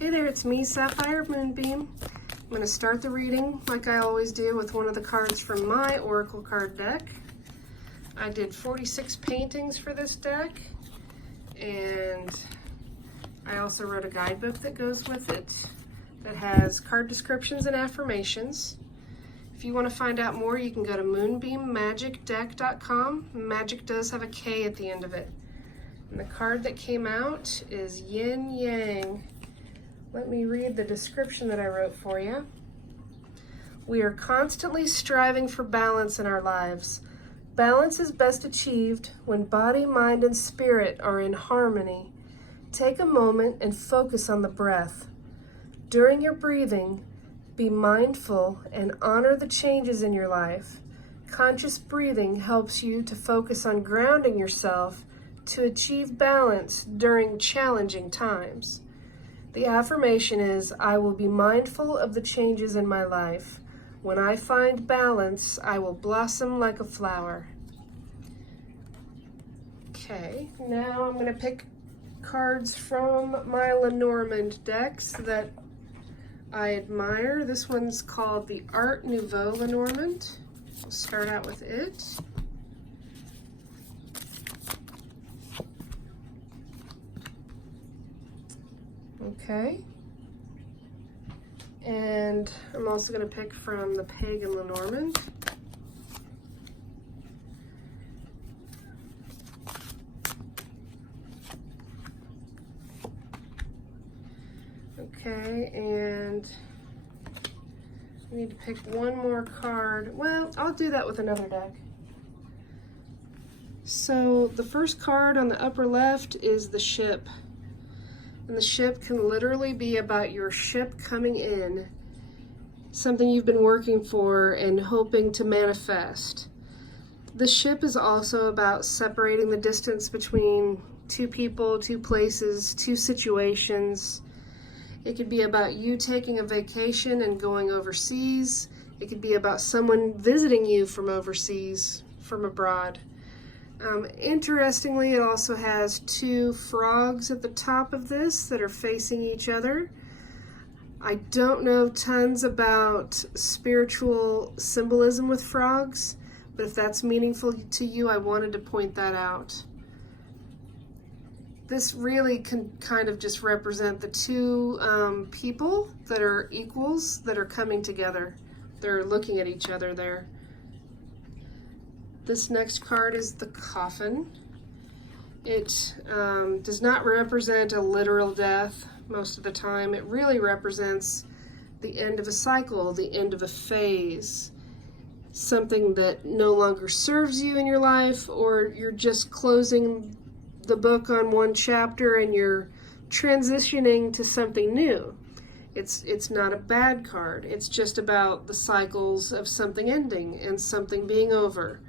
Hey there, it's me, Sapphire Moonbeam. I'm going to start the reading like I always do with one of the cards from my Oracle card deck. I did 46 paintings for this deck, and I also wrote a guidebook that goes with it that has card descriptions and affirmations. If you want to find out more, you can go to moonbeammagickdeck.com. Magic does have a K at the end of it. And the card that came out is Yin Yang. Let me read the description that I wrote for you. We are constantly striving for balance in our lives. Balance is best achieved when body, mind, and spirit are in harmony. Take a moment and focus on the breath. During your breathing, be mindful and honor the changes in your life. Conscious breathing helps you to focus on grounding yourself to achieve balance during challenging times. The affirmation is, I will be mindful of the changes in my life. When I find balance, I will blossom like a flower. Okay, now I'm going to pick cards from my Lenormand decks that I admire. This one's called the Art Nouveau Lenormand. We'll start out with it. Okay, and I'm also going to pick from the Pagan Lenormand. Okay, and I need to pick one more card. Well, I'll do that with another deck. So the first card on the upper left is the ship. And the ship can literally be about your ship coming in, something you've been working for and hoping to manifest. The ship is also about separating the distance between two people, two places, two situations. It could be about you taking a vacation and going overseas. It could be about someone visiting you from overseas, from abroad. Interestingly, it also has two frogs at the top of this that are facing each other. I don't know tons about spiritual symbolism with frogs, but if that's meaningful to you, I wanted to point that out. This really can kind of just represent the two people that are equals that are coming together. They're looking at each other there. This next card is the Coffin. It does not represent a literal death most of the time. It really represents the end of a cycle, the end of a phase, something that no longer serves you in your life, or you're just closing the book on one chapter and you're transitioning to something new. It's not a bad card. It's just about the cycles of something ending and something being over.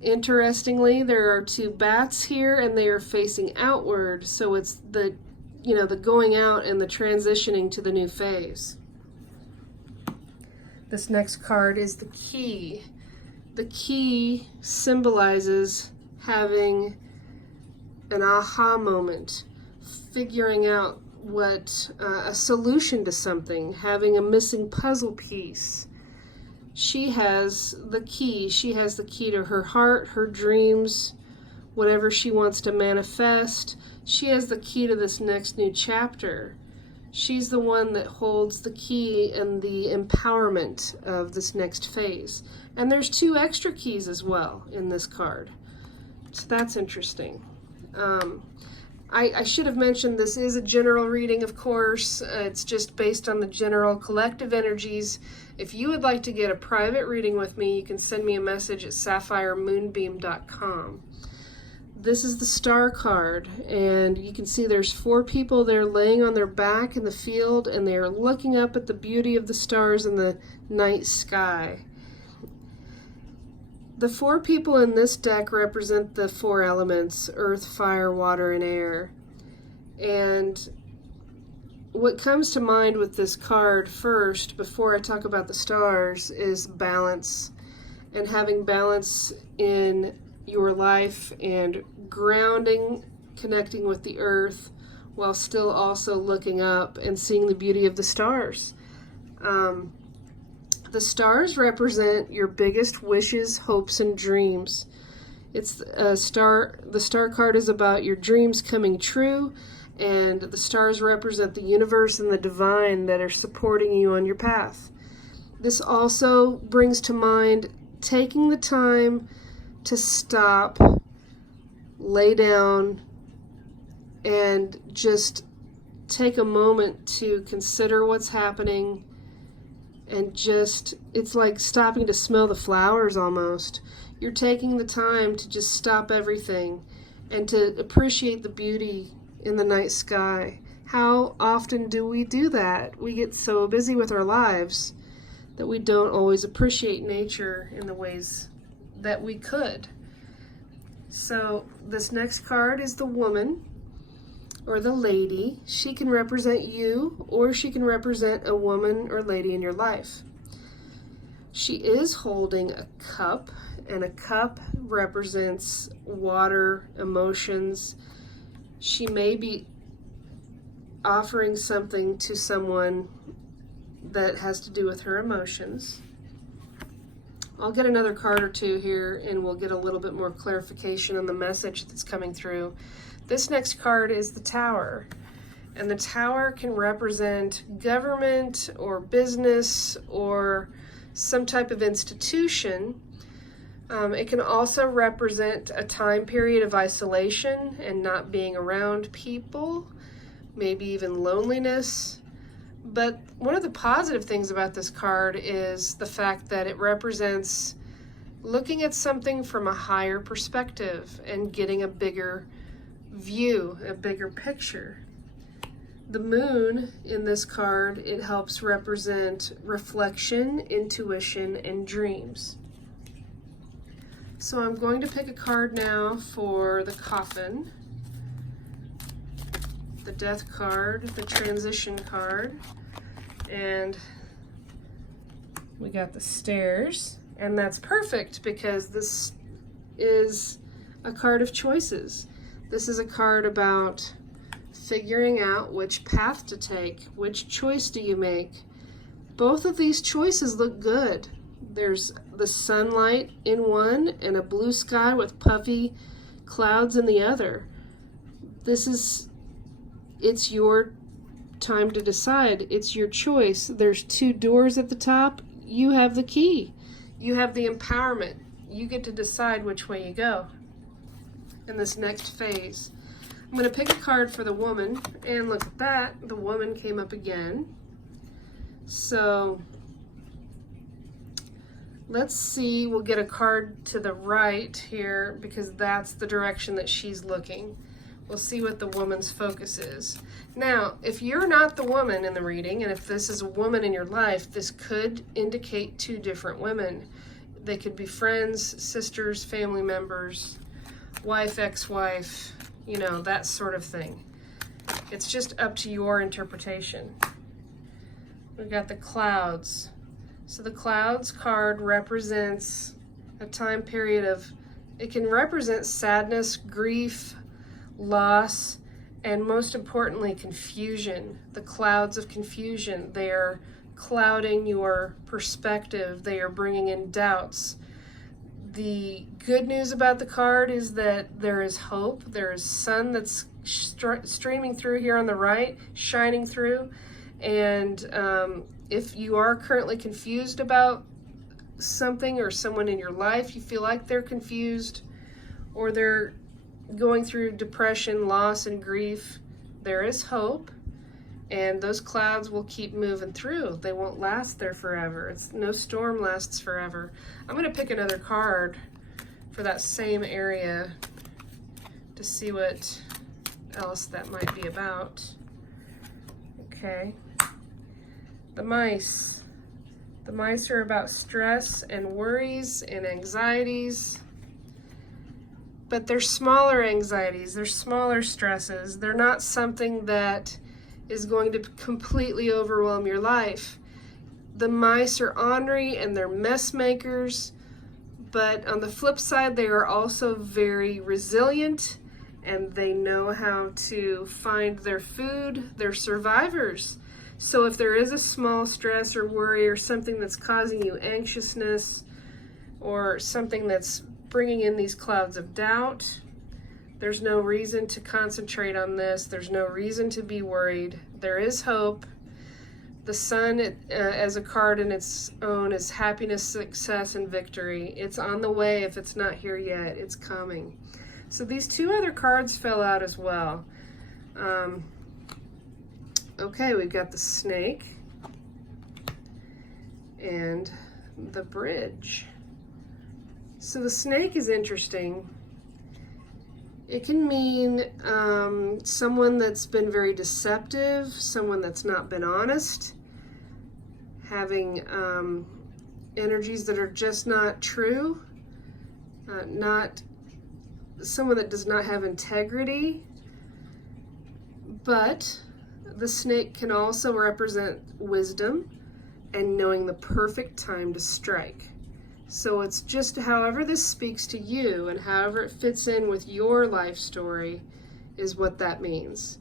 Interestingly, there are two bats here and they are facing outward, so it's the going out and the transitioning to the new phase. This next card is the key. The key symbolizes having an aha moment, figuring out what a solution to something, having a missing puzzle piece. She has the key. She has the key to her heart, her dreams, whatever she wants to manifest. She has the key to this next new chapter. She's the one that holds the key and the empowerment of this next phase. And there's two extra keys as well in this card. So that's interesting. I should have mentioned this is a general reading, of course. It's just based on the general collective energies. If you would like to get a private reading with me, you can send me a message at sapphiremoonbeam.com. This is the star card, and you can see there's 4 people there laying on their back in the field, and they are looking up at the beauty of the stars in the night sky. The 4 people in this deck represent the 4 elements: earth, fire, water, and air. And what comes to mind with this card first, before I talk about the stars, is balance, and having balance in your life and grounding, connecting with the earth, while still also looking up and seeing the beauty of the stars. The stars represent your biggest wishes, hopes, and dreams. It's the star card is about your dreams coming true, and the stars represent the universe and the divine that are supporting you on your path. This also brings to mind taking the time to stop, lay down, and just take a moment to consider what's happening, and just, it's like stopping to smell the flowers almost. You're taking the time to just stop everything and to appreciate the beauty in the night sky. How often do we do that? We get so busy with our lives that we don't always appreciate nature in the ways that we could. So this next card is the woman, or the lady. She can represent you, or she can represent a woman or lady in your life. She is holding a cup, and a cup represents water, emotions. She may be offering something to someone that has to do with her emotions. I'll get another card or two here and we'll get a little bit more clarification on the message that's coming through. This next card is the Tower, and the Tower can represent government or business or some type of institution. It can also represent a time period of isolation and not being around people, maybe even loneliness. But one of the positive things about this card is the fact that it represents looking at something from a higher perspective and getting a bigger view, a bigger picture. The moon in this card, it helps represent reflection, intuition, and dreams. So I'm going to pick a card now for the Coffin, the Death card, the Transition card, and we got the Stairs, and that's perfect because this is a card of choices. This is a card about figuring out which path to take, which choice do you make. Both of these choices look good. There's the sunlight in one and a blue sky with puffy clouds in the other. It's your time to decide. It's your choice. There's two doors at the top. You have the key. You have the empowerment. You get to decide which way you go in this next phase. I'm going to pick a card for the woman, and look at that. The woman came up again. So let's see, we'll get a card to the right here because that's the direction that she's looking. We'll see what the woman's focus is. Now, if you're not the woman in the reading, and if this is a woman in your life, this could indicate two different women. They could be friends, sisters, family members, wife, ex-wife, you know, that sort of thing. It's just up to your interpretation. We've got the Clouds. So the Clouds card represents a time period of, it can represent sadness, grief, loss, and most importantly, confusion. The clouds of confusion. They are clouding your perspective. They are bringing in doubts. The good news about the card is that there is hope. There is sun that's streaming through here on the right, shining through. And if you are currently confused about something or someone in your life, you feel like they're confused or they're going through depression, loss, and grief, there is hope, and those clouds will keep moving through. They won't last there forever. No storm lasts forever. I'm going to pick another card for that same area to see what else that might be about. Okay. The Mice. The Mice are about stress and worries and anxieties. But they're smaller anxieties, they're smaller stresses. They're not something that is going to completely overwhelm your life. The Mice are ornery and they're mess makers, but on the flip side, they are also very resilient and they know how to find their food. They're survivors. So if there is a small stress or worry or something that's causing you anxiousness or something that's bringing in these clouds of doubt, there's no reason to concentrate on this. There's no reason to be worried. There is hope. The sun, as a card in its own, is happiness, success, and victory. It's on the way. If it's not here yet, it's coming. So these two other cards fell out as well. Okay, we've got the snake and the bridge. So the snake is interesting. It can mean someone that's been very deceptive, someone that's not been honest, having energies that are just not true, not someone that does not have integrity. But the snake can also represent wisdom and knowing the perfect time to strike. So it's just however this speaks to you and however it fits in with your life story is what that means.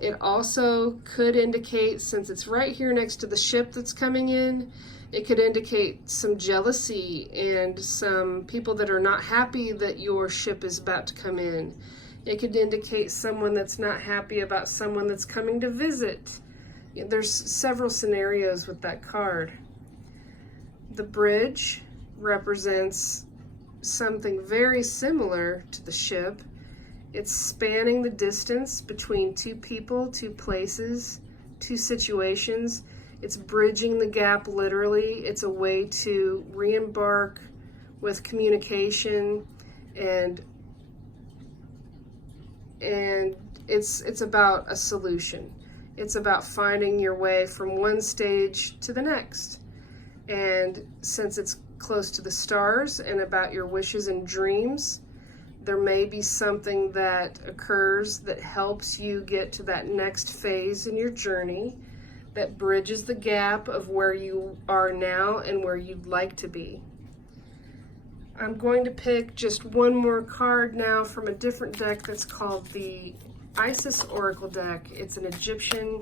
It also could indicate, since it's right here next to the ship that's coming in, it could indicate some jealousy and some people that are not happy that your ship is about to come in. It could indicate someone that's not happy about someone that's coming to visit. There's several scenarios with that card. The bridge represents something very similar to the ship. It's spanning the distance between two people, two places, two situations. It's bridging the gap literally. It's a way to re-embark with communication, and it's about a solution. It's about finding your way from one stage to the next. And since it's close to the stars and about your wishes and dreams, there may be something that occurs that helps you get to that next phase in your journey, that bridges the gap of where you are now and where you'd like to be. I'm going to pick just one more card now from a different deck that's called the Isis Oracle deck. It's an Egyptian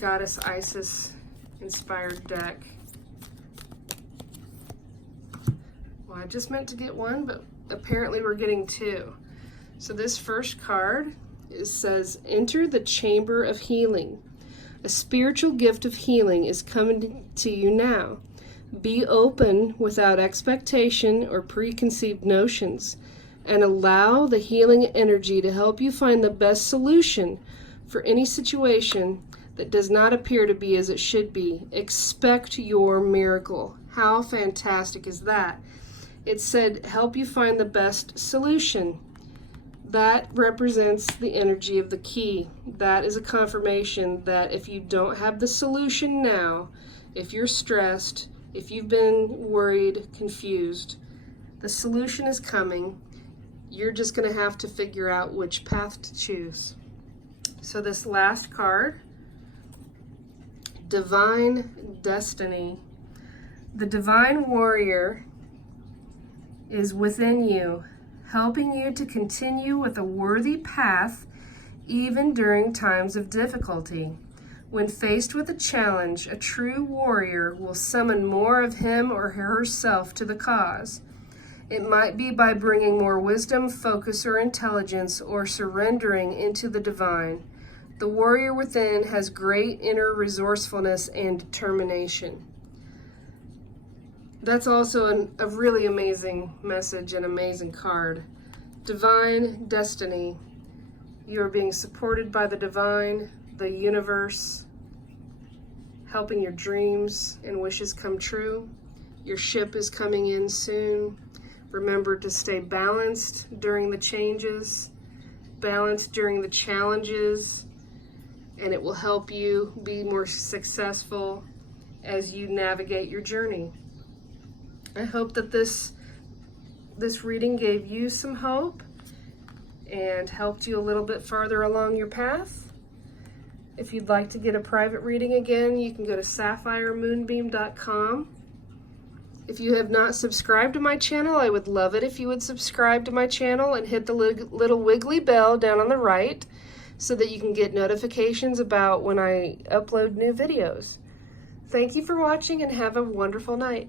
goddess Isis inspired deck. Well, I just meant to get one, but apparently we're getting two. So this first card says, enter the chamber of healing. A spiritual gift of healing is coming to you now. Be open without expectation or preconceived notions, and allow the healing energy to help you find the best solution for any situation that does not appear to be as it should be. Expect your miracle. How fantastic is that? It said, help you find the best solution. That represents the energy of the key. That is a confirmation that if you don't have the solution now, if you're stressed, if you've been worried, confused, the solution is coming. You're just going to have to figure out which path to choose. So this last card, Divine Destiny. The Divine Warrior is within you, helping you to continue with a worthy path even during times of difficulty. When faced with a challenge, a true warrior will summon more of him or herself to the cause. It might be by bringing more wisdom, focus, or intelligence, or surrendering into the divine. The warrior within has great inner resourcefulness and determination. That's also a really amazing message and amazing card. Divine Destiny. You are being supported by the divine, the universe, helping your dreams and wishes come true. Your ship is coming in soon. Remember to stay balanced during the changes, balanced during the challenges, and it will help you be more successful as you navigate your journey. I hope that this reading gave you some hope and helped you a little bit farther along your path. If you'd like to get a private reading again, you can go to sapphiremoonbeam.com If you have not subscribed to my channel, I would love it if you would subscribe to my channel and hit the little wiggly bell down on the right so that you can get notifications about when I upload new videos. Thank you for watching and have a wonderful night.